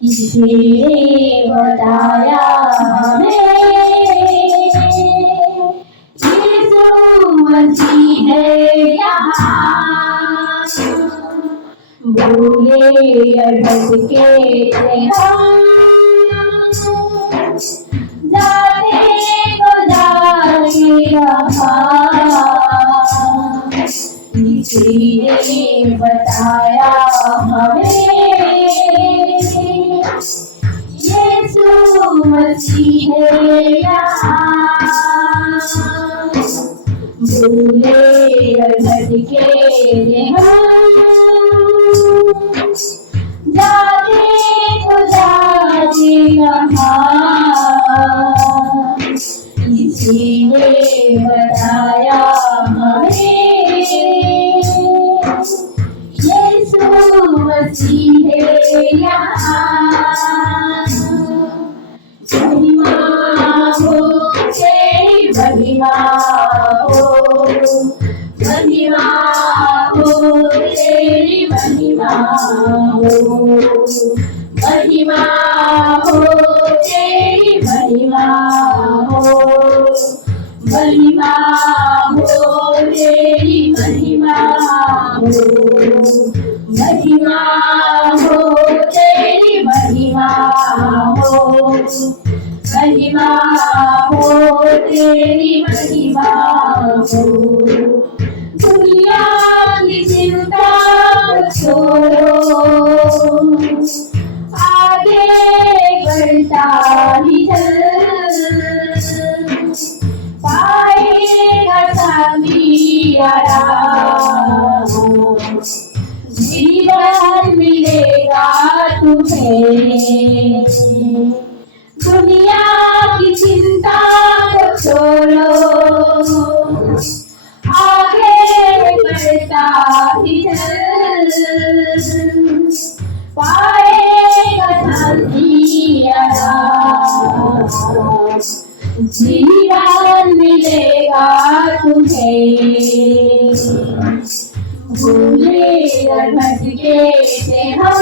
किसी ने बताया हमें यीशु मसीह है यहाँ। भूले और भटके थे हम, जाते तो जाएगा किसी ने बताया हमें यीशु मसीह है यहाँ। भूले और भटके थे हम, जाते तो जाएगा किसी ने बताया हमें यीशु मसीह है यहाँ। महिमा हो तेरी महिमा हो, महिमा हो तेरी महिमा हो, महिमा हो तेरी महिमा हो, महिमा हो तेरी महिमा हो, महिमा हो तेरी महिमा हो, महिमा हो तेरी महिमा हो। दुनिया की चिंता छोड़ो, आगे बढ़ता ही चल, पाएगा शांति आराम, जीवन मिलेगा तुम्हें। दुनिया की चिंता को छोड़ो, आगे बढ़ता ही चल, पाएगा शांति आराम, जीवन मिलेगा तुम्हें। भूले और भटके थे हम,